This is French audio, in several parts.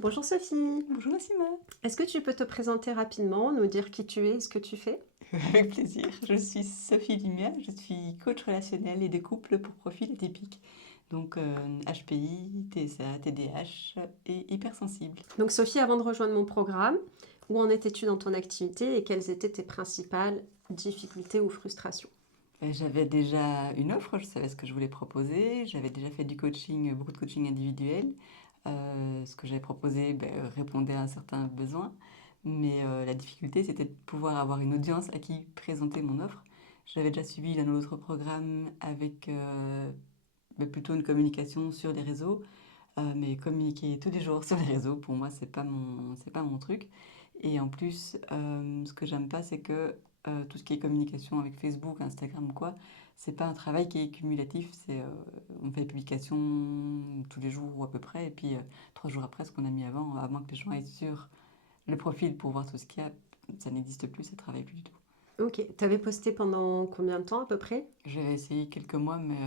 Bonjour Sophie, Bonjour Nassima. est-ce que tu peux te présenter rapidement, nous dire qui tu es et ce que tu fais? Avec plaisir. Je suis Sophie Limia, je suis coach relationnel et de couple pour profil atypique. Donc HPI, TSA, TDAH et hypersensible. Donc Sophie, avant de rejoindre mon programme, où en étais-tu dans ton activité et quelles étaient tes principales difficultés ou frustrations? J'avais déjà une offre, je savais ce que je voulais proposer. J'avais déjà fait du coaching, beaucoup de coaching individuel. Ce que j'avais proposé répondait à un certain besoin. Mais la difficulté, c'était de pouvoir avoir une audience à qui présenter mon offre. J'avais déjà suivi l'un ou l'autre programme avec plutôt une communication sur les réseaux. Mais communiquer tous les jours sur les réseaux, pour moi, c'est pas mon truc. Et en plus, ce que j'aime pas, c'est que tout ce qui est communication avec Facebook, Instagram ou quoi, c'est pas un travail qui est cumulatif. On fait des publications tous les jours ou à peu près, et puis 3 jours après, ce qu'on a mis avant, à moins que les gens aillent sur le profil pour voir tout ce qu'il y a, ça n'existe plus, ça travaille plus du tout. Ok, t'avais posté pendant combien de temps à peu près? J'avais essayé quelques mois, mais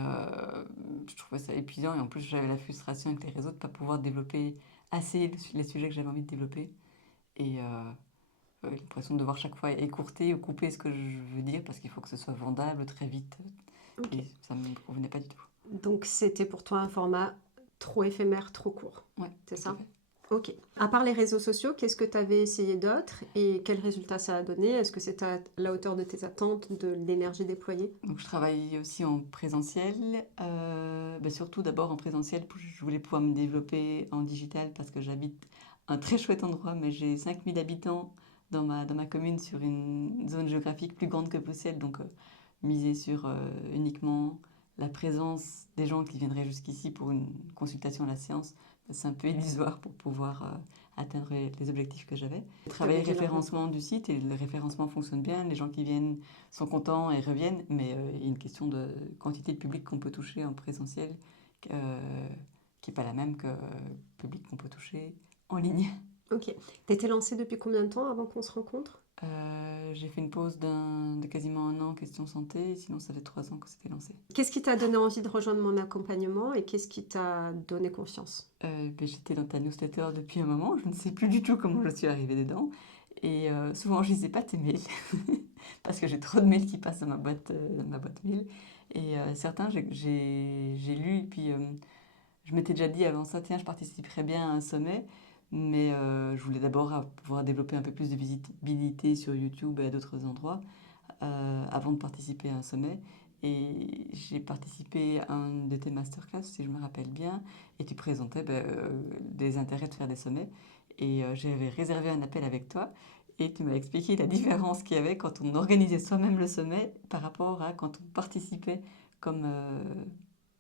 je trouvais ça épuisant. Et en plus, j'avais la frustration avec les réseaux de ne pas pouvoir développer assez les sujets que j'avais envie de développer. Et l'impression de devoir chaque fois écourter ou couper ce que je veux dire parce qu'il faut que ce soit vendable très vite. Ok, Et ça ne me convenait pas du tout. donc c'était pour toi un format trop éphémère, trop court, Ouais, c'est tout à ça? fait. Ok. À part les réseaux sociaux, qu'est-ce que tu avais essayé d'autre et quels résultats ça a donné? Est-ce que c'est à la hauteur de tes attentes, de l'énergie déployée? Donc, je travaille aussi en présentiel. Surtout d'abord en présentiel. Je voulais pouvoir me développer en digital parce que j'habite un très chouette endroit, mais j'ai 5000 habitants dans ma commune sur une zone géographique plus grande que Bruxelles. Donc, miser sur uniquement la présence des gens qui viendraient jusqu'ici pour une consultation à la séance, c'est un peu illusoire pour pouvoir atteindre les objectifs que j'avais. J'ai travaillé T'avais le dû leur répondre. référencement du site et le référencement fonctionne bien. Les gens qui viennent sont contents et reviennent, mais il y a une question de quantité de public qu'on peut toucher en présentiel euh, qui n'est pas la même que le public qu'on peut toucher en ligne. Ok. T'étais lancée depuis combien de temps avant qu'on se rencontre? J'ai fait une pause de quasiment un an question santé, sinon ça fait 3 ans que c'était lancé. Qu'est-ce qui t'a donné envie de rejoindre mon accompagnement et qu'est-ce qui t'a donné confiance? J'étais dans ta newsletter depuis un moment, je ne sais plus du tout comment je suis arrivée dedans. Et souvent, je lisais pas tes mails, parce que j'ai trop de mails qui passent dans ma boîte mail. Et certains, j'ai lu, et puis je m'étais déjà dit avant ça, tiens, je participerais bien à un sommet, mais je voulais d'abord pouvoir développer un peu plus de visibilité sur YouTube et à d'autres endroits avant de participer à un sommet. Et j'ai participé à un de tes masterclass, si je me rappelle bien, et tu présentais des intérêts de faire des sommets. Et j'avais réservé un appel avec toi, et tu m'as expliqué la différence qu'il y avait quand on organisait soi-même le sommet par rapport à quand on participait comme,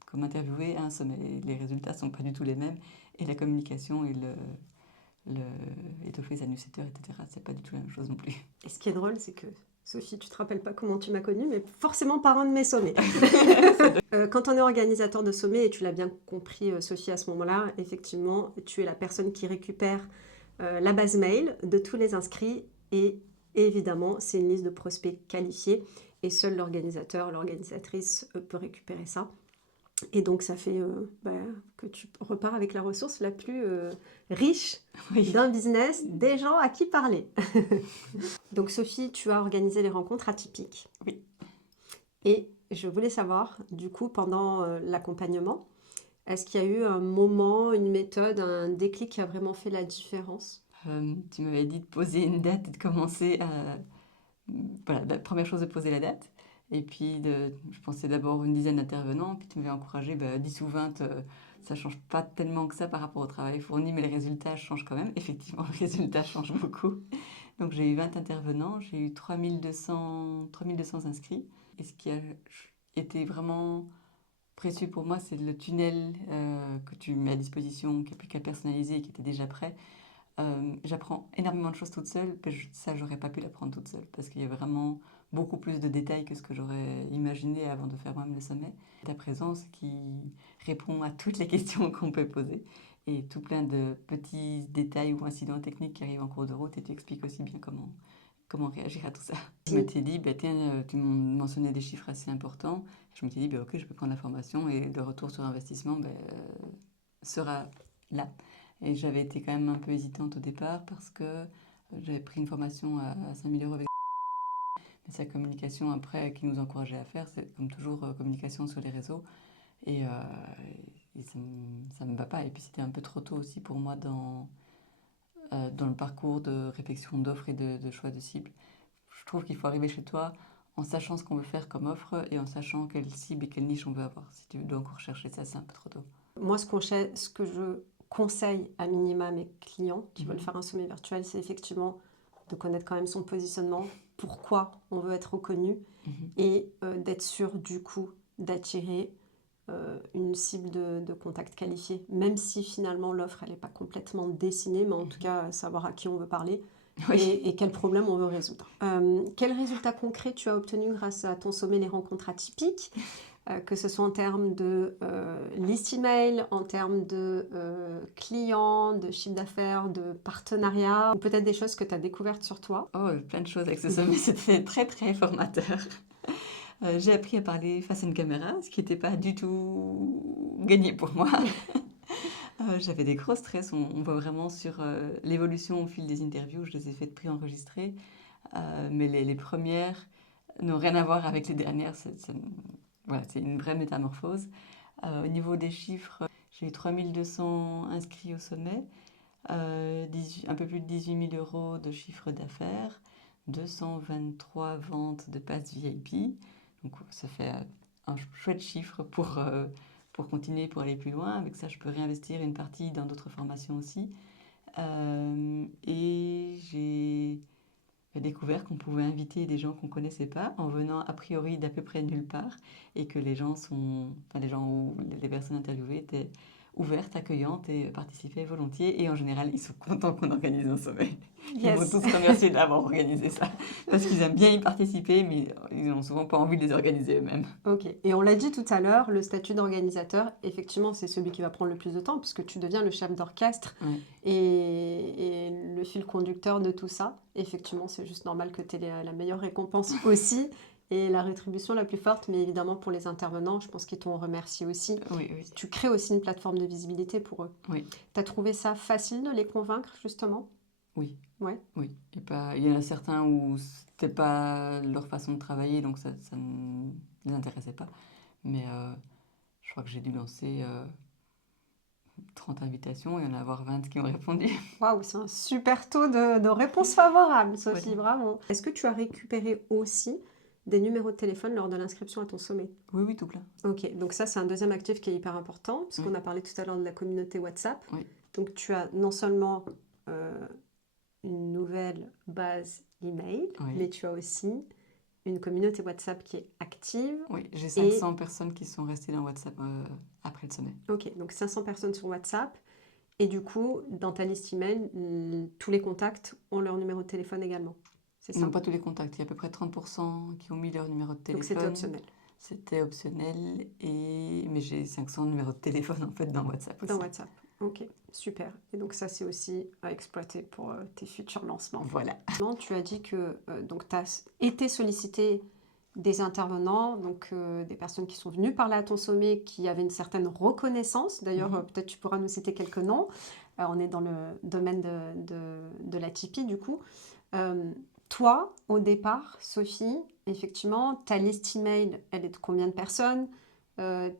comme interviewé à un sommet. Et les résultats ne sont pas du tout les mêmes, et la communication le, étoffer sa newsletter, etc., c'est pas du tout la même chose non plus. Et ce qui est drôle, c'est que Sophie, tu te rappelles pas comment tu m'as connue, mais forcément par un de mes sommets. Quand on est organisateur de sommet, et tu l'as bien compris, Sophie, à ce moment-là, effectivement, tu es la personne qui récupère la base mail de tous les inscrits et évidemment, c'est une liste de prospects qualifiés et seul l'organisateur, l'organisatrice peut récupérer ça. Et donc, ça fait que tu repars avec la ressource la plus riche Oui. d'un business, des gens à qui parler. Donc, Sophie, tu as organisé les rencontres atypiques. Oui. Et je voulais savoir, du coup, pendant l'accompagnement, est-ce qu'il y a eu un moment, une méthode, un déclic qui a vraiment fait la différence? Tu m'avais dit de poser une date et de commencer à... Voilà, la première chose de poser la date. Et puis, je pensais d'abord une dizaine d'intervenants. Puis tu m'avais encouragé 10 ou 20. Ça change pas tellement que ça par rapport au travail fourni, mais les résultats changent quand même. Effectivement, les résultats changent beaucoup. Donc j'ai eu 20 intervenants, j'ai eu 3200 inscrits. Et ce qui a été vraiment précieux pour moi, c'est le tunnel que tu mets à disposition, qui n'est plus qu'à personnaliser et qui était déjà prêt. J'apprends énormément de choses toute seule, mais ça, j'aurais pas pu l'apprendre toute seule, parce qu'il y a vraiment beaucoup plus de détails que ce que j'aurais imaginé avant de faire moi-même le sommet. Ta présence qui répond à toutes les questions qu'on peut poser, et tout plein de petits détails ou incidents techniques qui arrivent en cours de route, et tu expliques aussi bien comment réagir à tout ça. Je m'étais dit, tiens, tu mentionnais des chiffres assez importants. Je m'étais dit, ok, je peux prendre la formation et le retour sur investissement sera là. Et j'avais été quand même un peu hésitante au départ parce que j'avais pris une formation à 5 000 € avec. Mais sa communication après, qui nous encourageait à faire, c'est comme toujours communication sur les réseaux. Et, ça me va pas. Et puis c'était un peu trop tôt aussi pour moi dans le parcours de réflexion d'offres et de choix de cible. Je trouve qu'il faut arriver chez toi en sachant ce qu'on veut faire comme offre et en sachant quelle cible et quelle niche on veut avoir. Si tu dois encore chercher ça, c'est un peu trop tôt. Moi, ce que je conseille à minima à mes clients qui veulent faire un sommet virtuel, c'est effectivement de connaître quand même son positionnement, pourquoi on veut être reconnu et d'être sûr du coup d'attirer une cible de contact qualifié, même si finalement l'offre elle n'est pas complètement dessinée, mais en tout cas savoir à qui on veut parler et quel problème on veut résoudre. Quel résultat concret tu as obtenu grâce à ton sommet Les Rencontres Atypiques, que ce soit en termes de liste email, en termes de clients, de chiffre d'affaires, de partenariat, ou peut-être des choses que tu as découvertes sur toi? Oh, plein de choses avec ce sommet, c'était très très formateur. J'ai appris à parler face à une caméra, ce qui n'était pas du tout gagné pour moi. J'avais des gros stress, on voit vraiment sur l'évolution au fil des interviews, je les ai faites pré-enregistrer, mais les premières n'ont rien à voir avec les dernières, voilà, c'est une vraie métamorphose. Au niveau des chiffres, j'ai eu 3200 inscrits au sommet, un peu plus de 18 000 € de chiffre d'affaires, 223 ventes de passes VIP. Donc ça fait un chouette chiffre pour continuer, pour aller plus loin. Avec ça, je peux réinvestir une partie dans d'autres formations aussi. Et j'ai découvert qu'on pouvait inviter des gens qu'on ne connaissait pas en venant a priori d'à peu près nulle part et que les gens ou les personnes interviewées étaient ouvertes, accueillantes et participaient volontiers. Et en général, ils sont contents qu'on organise un sommet. Ils vont tous remercier d'avoir organisé ça parce qu'ils aiment bien y participer, mais ils n'ont souvent pas envie de les organiser eux-mêmes. Ok, et on l'a dit tout à l'heure, le statut d'organisateur, effectivement, c'est celui qui va prendre le plus de temps puisque tu deviens le chef d'orchestre et le fil conducteur de tout ça. Effectivement, c'est juste normal que tu aies la meilleure récompense aussi et la rétribution la plus forte, mais évidemment pour les intervenants, je pense qu'ils t'ont remercié aussi. Oui. Tu crées aussi une plateforme de visibilité pour eux. Oui. Tu as trouvé ça facile de les convaincre, justement? Oui. Ouais. Oui. Il y en a certains où c'était pas leur façon de travailler, donc ça ne les intéressait pas. Mais je crois que j'ai dû lancer 30 invitations et en avoir 20 qui ont répondu. Waouh, c'est un super taux de réponse favorable, Sophie, Voilà. bravo. Est-ce que tu as récupéré aussi des numéros de téléphone lors de l'inscription à ton sommet? Oui, tout plein. Ok, donc ça c'est un deuxième actif qui est hyper important, parce qu'on a parlé tout à l'heure de la communauté WhatsApp. Oui. Donc tu as non seulement une nouvelle base email, mais tu as aussi une communauté WhatsApp qui est active. Oui, j'ai 500 personnes qui sont restées dans WhatsApp après le sommet. Ok, donc 500 personnes sur WhatsApp. Et du coup, dans ta liste email, tous les contacts ont leur numéro de téléphone également. C'est ça? Non, pas tous les contacts. Il y a à peu près 30% qui ont mis leur numéro de téléphone. Donc c'était optionnel. C'était optionnel, mais j'ai 500 numéros de téléphone en fait dans WhatsApp aussi. Dans WhatsApp, ok, super. Et donc ça c'est aussi à exploiter pour tes futurs lancements. Voilà. Tu as dit que tu as été sollicité des intervenants, donc des personnes qui sont venues parler à ton sommet, qui avaient une certaine reconnaissance. D'ailleurs, peut-être tu pourras nous citer quelques noms. On est dans le domaine de la Tipeee du coup. Toi, au départ, Sophie, effectivement, ta liste email, elle est de combien de personnes?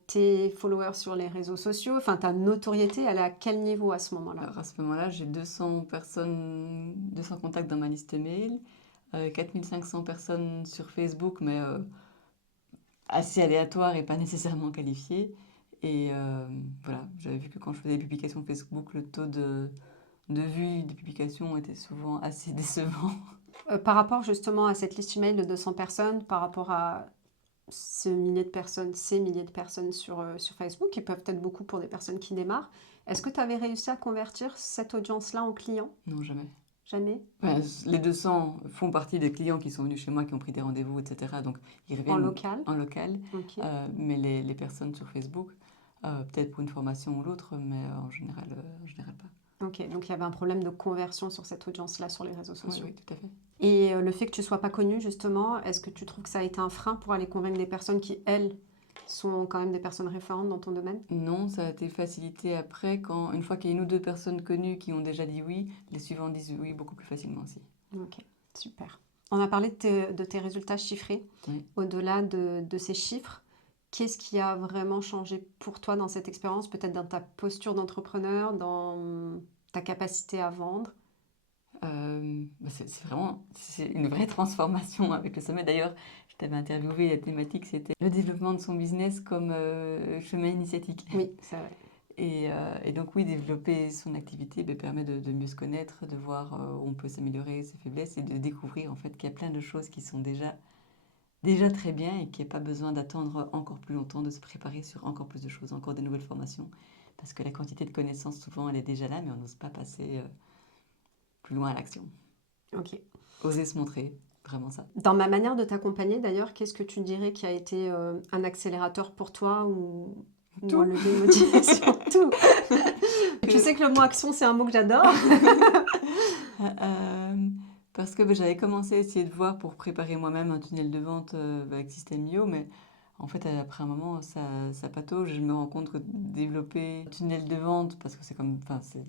Tes followers sur les réseaux sociaux, enfin ta notoriété, elle est à quel niveau à ce moment-là? Alors à ce moment-là, j'ai 200 personnes, 200 contacts dans ma liste mail, 4500 personnes sur Facebook, mais assez aléatoires et pas nécessairement qualifiées. Et voilà, j'avais vu que quand je faisais des publications Facebook, le taux de vues des publications était souvent assez décevant. Par rapport justement à cette liste email de 200 personnes, par rapport à ces milliers de personnes sur Facebook, qui peuvent être beaucoup pour des personnes qui démarrent, est-ce que tu avais réussi à convertir cette audience-là en clients? Non, jamais. Jamais? Les 200 font partie des clients qui sont venus chez moi, qui ont pris des rendez-vous, etc. Donc ils reviennent En local. Okay. Mais les personnes sur Facebook, peut-être pour une formation ou l'autre, mais en général pas. Ok, donc il y avait un problème de conversion sur cette audience-là sur les réseaux sociaux. Oui, tout à fait. Et le fait que tu ne sois pas connue, justement, est-ce que tu trouves que ça a été un frein pour aller convaincre des personnes qui, elles, sont quand même des personnes référentes dans ton domaine? Non, ça a été facilité après, une fois qu'il y a une ou deux personnes connues qui ont déjà dit oui, les suivants disent oui beaucoup plus facilement aussi. Ok, super. On a parlé de tes résultats chiffrés. Oui. Au-delà de ces chiffres, qu'est-ce qui a vraiment changé pour toi dans cette expérience, peut-être dans ta posture d'entrepreneur, dans ta capacité à vendre? C'est une vraie transformation avec le sommet. D'ailleurs, je t'avais interviewé, la thématique c'était le développement de son business comme chemin initiatique. Oui, c'est vrai. Et donc oui, développer son activité permet de mieux se connaître, de voir où on peut s'améliorer, ses faiblesses et de découvrir en fait qu'il y a plein de choses qui sont déjà très bien et qu'il n'y a pas besoin d'attendre encore plus longtemps, de se préparer sur encore plus de choses, encore des nouvelles formations. Parce que la quantité de connaissances, souvent, elle est déjà là, mais on n'ose pas passer plus loin à l'action. Ok. Oser se montrer, vraiment ça. Dans ma manière de t'accompagner, d'ailleurs, qu'est-ce que tu dirais qui a été un accélérateur pour toi ou un levier de motivation? Tout. Tu sais que le mot action, c'est un mot que j'adore. Parce que j'avais commencé à essayer de voir pour préparer moi-même un tunnel de vente avec System.io, mais en fait, après un moment, ça patauge. Je me rends compte que développer un tunnel de vente, parce que c'est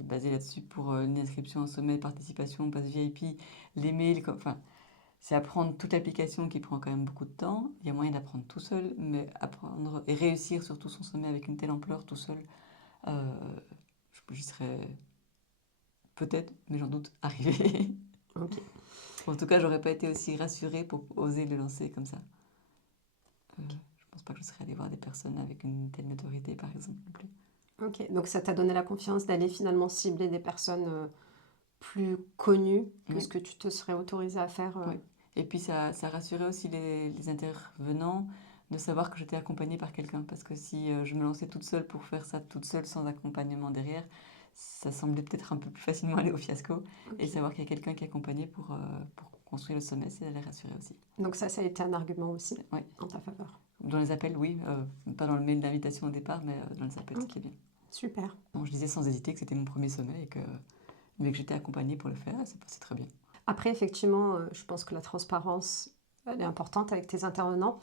basé là-dessus pour une inscription au sommet, participation, passe VIP, les mails, c'est apprendre toute l'application qui prend quand même beaucoup de temps. Il y a moyen d'apprendre tout seul, mais apprendre et réussir surtout son sommet avec une telle ampleur tout seul, j'y serais peut-être, mais j'en doute, arrivé. Ok. En tout cas, j'aurais pas été aussi rassurée pour oser le lancer comme ça. Je pense pas que je serais allée voir des personnes avec une telle notoriété, par exemple, non plus. Ok, donc ça t'a donné la confiance d'aller finalement cibler des personnes plus connues que Oui. ce que tu te serais autorisé à faire. Oui. Et puis ça rassurait aussi les intervenants de savoir que j'étais accompagnée par quelqu'un. Parce que si je me lançais toute seule pour faire ça toute seule sans accompagnement derrière, ça semblait peut-être un peu plus facilement aller au fiasco. Ok. Et savoir qu'il y a quelqu'un qui accompagnait pour construire le sommet, ça les rassurer aussi. Donc ça a été un argument aussi Oui. en ta faveur. Dans les appels, oui. Pas dans le mail d'invitation au départ, mais dans les appels, Ok. c'était bien. Super. Bon, je disais sans hésiter que c'était mon premier sommet mais que j'étais accompagnée pour le faire, et c'est passé très bien. Après, effectivement, je pense que la transparence, elle est importante avec tes intervenants,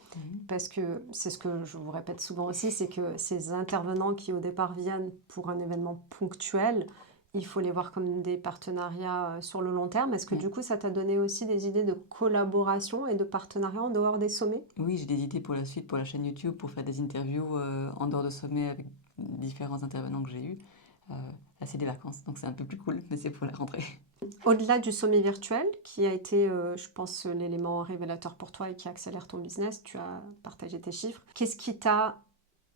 parce que c'est ce que je vous répète souvent aussi, c'est que ces intervenants qui au départ viennent pour un événement ponctuel, il faut les voir comme des partenariats sur le long terme. Est-ce que du coup, ça t'a donné aussi des idées de collaboration et de partenariat en dehors des sommets? Oui, j'ai des idées pour la suite, pour la chaîne YouTube, pour faire des interviews en dehors de sommet avec différents intervenants que j'ai eus. Là, c'est des vacances, donc c'est un peu plus cool, mais c'est pour la rentrée. Au-delà du sommet virtuel, qui a été, je pense, l'élément révélateur pour toi et qui accélère ton business, tu as partagé tes chiffres. Qu'est-ce qui t'a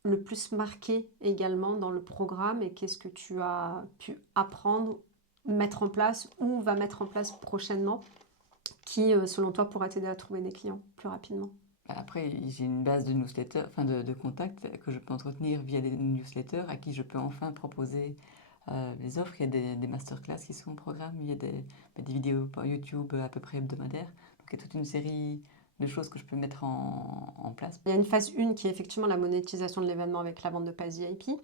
le plus marqué également dans le programme et qu'est-ce que tu as pu apprendre, mettre en place ou va mettre en place prochainement qui, selon toi, pourra t'aider à trouver des clients plus rapidement? Après, j'ai une base de newsletters, enfin de contacts que je peux entretenir via des newsletters à qui je peux enfin proposer les offres. Il y a des masterclass qui sont au programme, il y a des vidéos par YouTube à peu près hebdomadaires. Donc il y a toute une série de choses que je peux mettre en place. Il y a une phase 1 qui est effectivement la monétisation de l'événement avec la vente de pass VIP.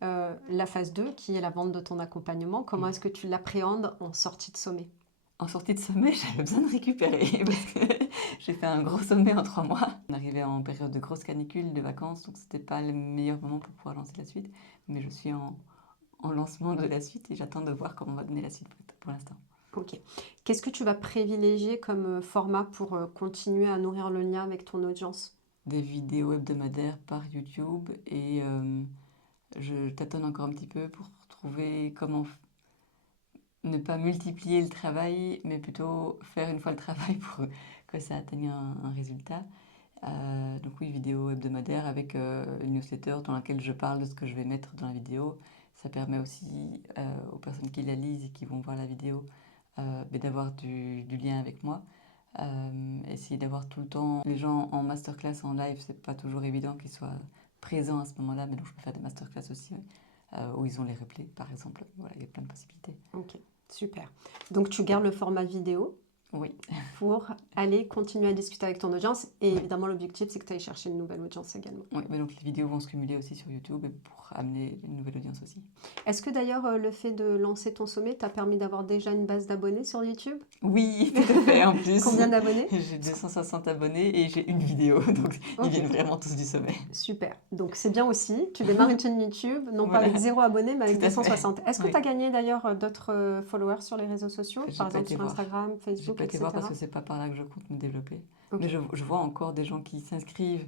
La phase 2 qui est la vente de ton accompagnement. Comment est-ce que tu l'appréhendes en sortie de sommet? En sortie de sommet, j'avais besoin de récupérer parce que j'ai fait un gros sommet en 3 mois. On arrivait en période de grosse canicule, de vacances, donc c'était pas le meilleur moment pour pouvoir lancer la suite. Mais je suis en lancement de la suite et j'attends de voir comment on va donner la suite pour l'instant. Ok. Qu'est-ce que tu vas privilégier comme format pour continuer à nourrir le lien avec ton audience? Des vidéos hebdomadaires par YouTube et je tâtonne encore un petit peu pour trouver comment ne pas multiplier le travail, mais plutôt faire une fois le travail pour que ça atteigne un résultat. Donc oui, vidéo hebdomadaire avec une newsletter dans laquelle je parle de ce que je vais mettre dans la vidéo. Ça permet aussi aux personnes qui la lisent et qui vont voir la vidéo d'avoir du lien avec moi. Essayer d'avoir tout le temps les gens en masterclass, en live, c'est pas toujours évident qu'ils soient présents à ce moment-là, mais donc je peux faire des masterclass aussi où ils ont les replays par exemple. Voilà, il y a plein de possibilités. Ok, super. Donc tu gardes le format vidéo. Oui, pour aller continuer à discuter avec ton audience. Et évidemment, l'objectif, c'est que tu ailles chercher une nouvelle audience également. oui, mais donc les vidéos vont se cumuler aussi sur YouTube pour amener une nouvelle audience aussi. Est-ce que d'ailleurs, le fait de lancer ton sommet t'a permis d'avoir déjà une base d'abonnés sur YouTube? Oui, tout à fait, en plus. Combien d'abonnés? J'ai 260 abonnés et j'ai une vidéo, donc ils Ok. viennent vraiment tous du sommet. Super. Donc c'est bien aussi. Tu démarres une chaîne YouTube, non pas Voilà. avec 0 abonnés, mais avec Tout à fait. 260. Est-ce que Oui. tu as gagné d'ailleurs d'autres followers sur les réseaux sociaux, J'ai par pas exemple été sur voir. Instagram, J'ai Facebook, pas été etc. voir parce que c'est pas par là que je compte me développer. Ok. Mais je vois encore des gens qui s'inscrivent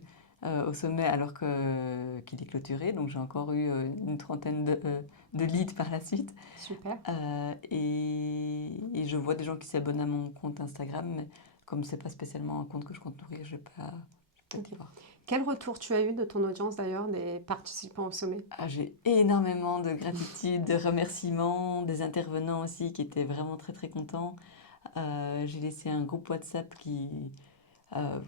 au sommet alors qu'il est clôturé. Donc j'ai encore eu une trentaine de leads par la suite. Super. Et je vois des gens qui s'abonnent à mon compte Instagram, mais comme c'est pas spécialement un compte que je compte nourrir, je vais pas Ok. y voir. Quel retour tu as eu de ton audience d'ailleurs, des participants au sommet? Ah, j'ai énormément de gratitude, de remerciements, des intervenants aussi qui étaient vraiment très très contents. J'ai laissé un groupe WhatsApp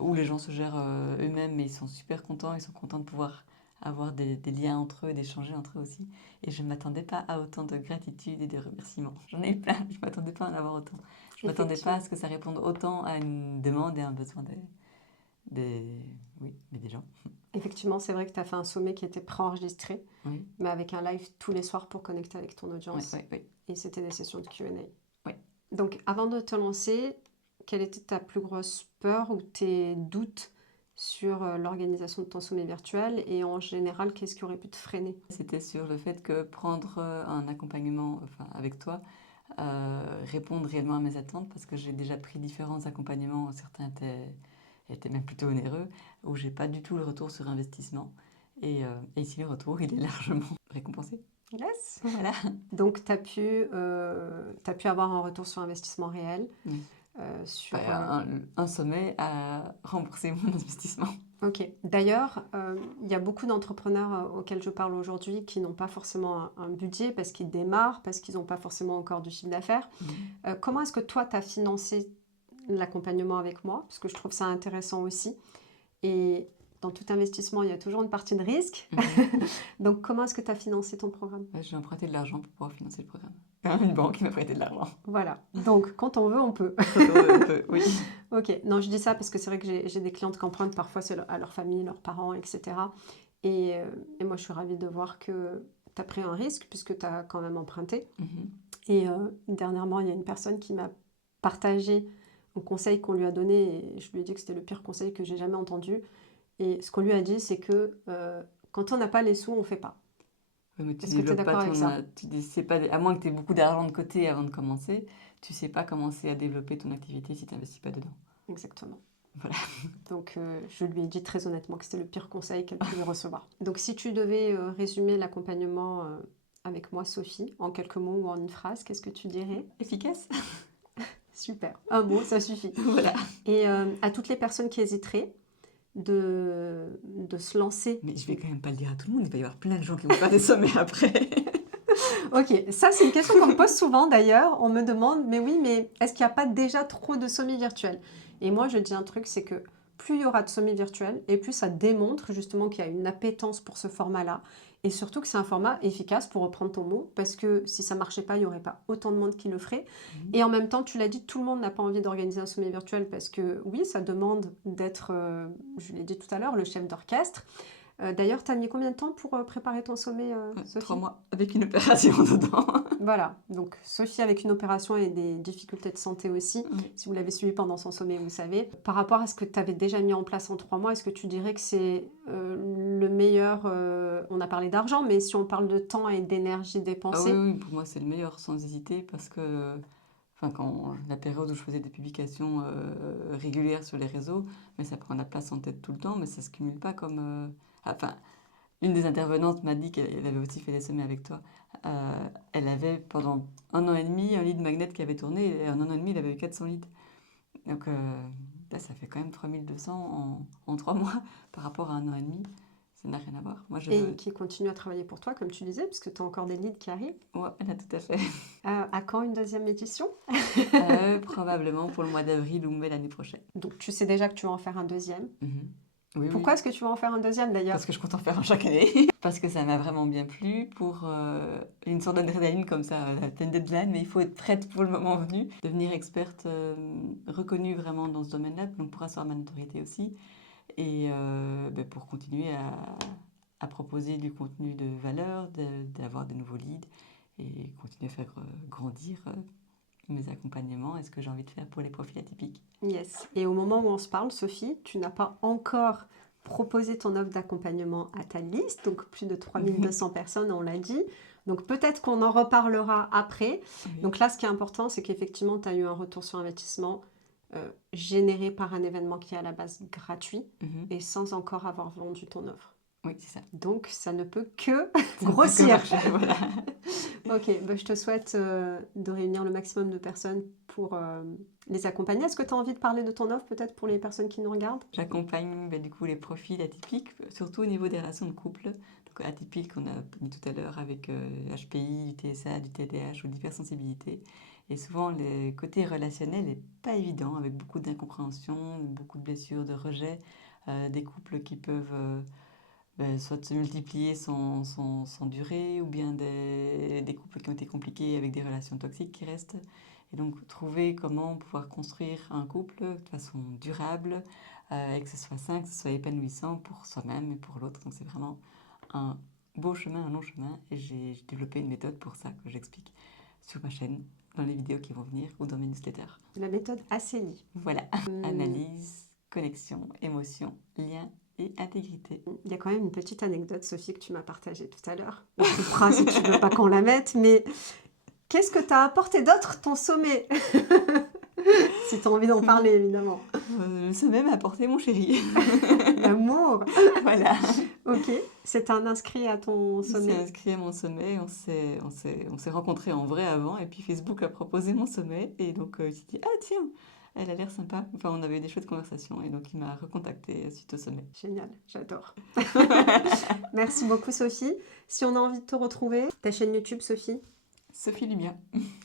où les gens se gèrent eux-mêmes, mais ils sont super contents, ils sont contents de pouvoir avoir des liens entre eux, d'échanger entre eux aussi. Et je ne m'attendais pas à autant de gratitude et de remerciements. J'en ai eu plein, je ne m'attendais pas à en avoir autant. Je ne m'attendais pas à ce que ça réponde autant à une demande et à un besoin oui, mais des gens. Effectivement, c'est vrai que tu as fait un sommet qui était préenregistré, Oui, mais avec un live tous les soirs pour connecter avec ton oui, audience. oui, oui. Et c'était des sessions de Q&A. Oui. Donc, avant de te lancer, quelle était ta plus grosse peur ou tes doutes sur l'organisation de ton sommet virtuel? Et en général, qu'est-ce qui aurait pu te freiner? C'était sur le fait que prendre un accompagnement enfin, avec toi, répondre réellement à mes attentes, parce que j'ai déjà pris différents accompagnements, certains étaient même plutôt onéreux, où j'ai pas du tout le retour sur investissement. Et ici, le retour, il est largement récompensé. Yes. Voilà. Donc, tu as pu avoir un retour sur investissement réel. Oui. Sur, Un sommet à rembourser mon investissement. Ok. D'ailleurs, il y a beaucoup d'entrepreneurs auxquels je parle aujourd'hui qui n'ont pas forcément un budget parce qu'ils démarrent, parce qu'ils n'ont pas forcément encore du chiffre d'affaires. Comment est-ce que toi, tu as financé l'accompagnement avec moi? Parce que je trouve ça intéressant aussi. Et dans tout investissement, il y a toujours une partie de risque. Donc, comment est-ce que tu as financé ton programme? J'ai emprunté de l'argent pour pouvoir financer le programme. Une banque qui m'a prêté de l'argent. Voilà. Donc, quand on veut, on peut. Oui. Ok. Non, je dis ça parce que c'est vrai que j'ai des clientes qui empruntent parfois c'est à leur famille, leurs parents, etc. Et moi, je suis ravie de voir que tu as pris un risque puisque tu as quand même emprunté. Et dernièrement, il y a une personne qui m'a partagé un conseil qu'on lui a donné et je lui ai dit que c'était le pire conseil que j'ai jamais entendu. Et ce qu'on lui a dit, c'est que quand on n'a pas les sous, on ne fait pas. Oui, mais tu Est-ce que tu es développes d'accord pas avec ça? tu sais pas, à moins que tu aies beaucoup d'argent de côté avant de commencer, tu sais pas commencer à développer ton activité si tu n'investis pas dedans. Exactement. Voilà. Donc, je lui ai dit très honnêtement que c'était le pire conseil qu'elle pouvait recevoir. Donc, si tu devais résumer l'accompagnement avec moi, Sophie, en quelques mots ou en une phrase, qu'est-ce que tu dirais? Efficace. Super. Un mot, ça suffit. Voilà. Et à toutes les personnes qui hésiteraient de se lancer. Mais je vais quand même pas le dire à tout le monde, il va y avoir plein de gens qui vont faire des sommets après. Ok, ça c'est une question qu'on me pose souvent d'ailleurs. On me demande, mais oui, mais est-ce qu'il n'y a pas déjà trop de sommets virtuels? Et moi je dis un truc, c'est que plus il y aura de sommets virtuels et plus ça démontre justement qu'il y a une appétence pour ce format-là et surtout que c'est un format efficace pour reprendre ton mot parce que si ça marchait pas, il n'y aurait pas autant de monde qui le ferait. Et en même temps, tu l'as dit, tout le monde n'a pas envie d'organiser un sommet virtuel parce que oui, ça demande d'être, je l'ai dit tout à l'heure, le chef d'orchestre. D'ailleurs, tu as mis combien de temps pour préparer ton sommet, Sophie? 3 mois avec une opération dedans. Voilà, donc Sophie avec une opération et des difficultés de santé aussi. Oui. Si vous l'avez suivi pendant son sommet, vous savez. Par rapport à ce que tu avais déjà mis en place en 3 mois, est-ce que tu dirais que c'est le meilleur on a parlé d'argent, mais si on parle de temps et d'énergie Ah dépensée, oui, pour moi c'est le meilleur sans hésiter parce que enfin, la période où je faisais des publications régulières sur les réseaux, mais ça prend la place en tête tout le temps, mais ça se cumule pas comme... Enfin, une des intervenantes m'a dit qu'elle avait aussi fait des sommets avec toi. Elle avait pendant 1 an et demi un lead magnet qui avait tourné et en 1 an et demi il avait eu 400 leads. Donc là ça fait quand même 3200 en 3 mois par rapport à 1 an et demi. Ça n'a rien à voir. Moi, et qui continue à travailler pour toi, comme tu disais, parce que tu as encore des leads qui arrivent. Ouais, là, tout à fait. À quand une deuxième édition? Probablement pour le mois d'avril ou mai l'année prochaine. Donc tu sais déjà que tu vas en faire un deuxième. Oui, Pourquoi est-ce que tu vas en faire un deuxième d'ailleurs? parce que je compte en faire un chaque année. Parce que ça m'a vraiment bien plu pour une sorte d'adrénaline comme ça. T'as une deadline, mais il faut être prête pour le moment venu. Devenir experte reconnue vraiment dans ce domaine-là, donc pour asseoir ma notoriété aussi. Et pour continuer à proposer du contenu de valeur, d'avoir de nouveaux leads et continuer à faire grandir mes accompagnements et ce que j'ai envie de faire pour les profils atypiques. Yes. Et au moment où on se parle, Sophie, tu n'as pas encore proposé ton offre d'accompagnement à ta liste, donc plus de 3200 personnes, on l'a dit. Donc peut-être qu'on en reparlera après. Oui. Donc là, ce qui est important, c'est qu'effectivement, tu as eu un retour sur investissement généré par un événement qui est à la base gratuit et sans encore avoir vendu ton offre. Oui, c'est ça. Donc ça ne peut que Ça peut que grossir. marcher, voilà. Ok, je te souhaite de réunir le maximum de personnes pour les accompagner. Est-ce que tu as envie de parler de ton offre peut-être pour les personnes qui nous regardent? J'accompagne du coup les profils atypiques, surtout au niveau des relations de couple. Donc atypiques, on a dit tout à l'heure avec HPI, du TSA, du TDAH ou d'hypersensibilité. Et souvent, le côté relationnel n'est pas évident, avec beaucoup d'incompréhension, beaucoup de blessures, de rejet, des couples qui peuvent soit se multiplier sans durée, ou bien des couples qui ont été compliqués avec des relations toxiques qui restent. Et donc, trouver comment pouvoir construire un couple de façon durable, et que ce soit sain, que ce soit épanouissant pour soi-même et pour l'autre. Donc, c'est vraiment un beau chemin, un long chemin. Et j'ai développé une méthode pour ça que j'explique sur ma chaîne, dans les vidéos qui vont venir ou dans mes newsletters. La méthode ACELI. Voilà, analyse, connexion, émotion, lien et intégrité. Il y a quand même une petite anecdote, Sophie, que tu m'as partagée tout à l'heure. On coupera si tu veux pas qu'on la mette, mais qu'est-ce que t'as apporté d'autre ton sommet? Si tu as envie d'en parler, évidemment. Le sommet m'a apporté mon chéri. L'amour. Voilà. Ok, c'est un inscrit à ton Il s'est sommet. inscrit à mon sommet, on s'est rencontrés en vrai avant, et puis Facebook a proposé mon sommet, et donc il s'est dit, ah tiens, elle a l'air sympa. Enfin, on avait eu des chouettes conversations, et donc il m'a recontacté suite au sommet. Génial, j'adore. Merci beaucoup, Sophie. Si on a envie de te retrouver, ta chaîne YouTube, Sophie, Sophie Lumia.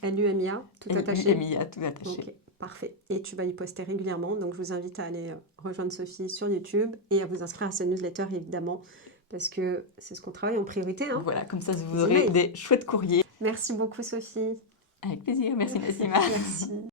LUMIA, tout attaché. LUMIA, tout attaché. Ok, parfait. Et tu vas y poster régulièrement, donc je vous invite à aller rejoindre Sophie sur YouTube et à vous inscrire à sa newsletter, évidemment, parce que c'est ce qu'on travaille en priorité. Hein. Voilà, comme ça vous Des aurez emails. des chouettes courriers. Merci beaucoup, Sophie. Avec plaisir, merci Nassima. Merci.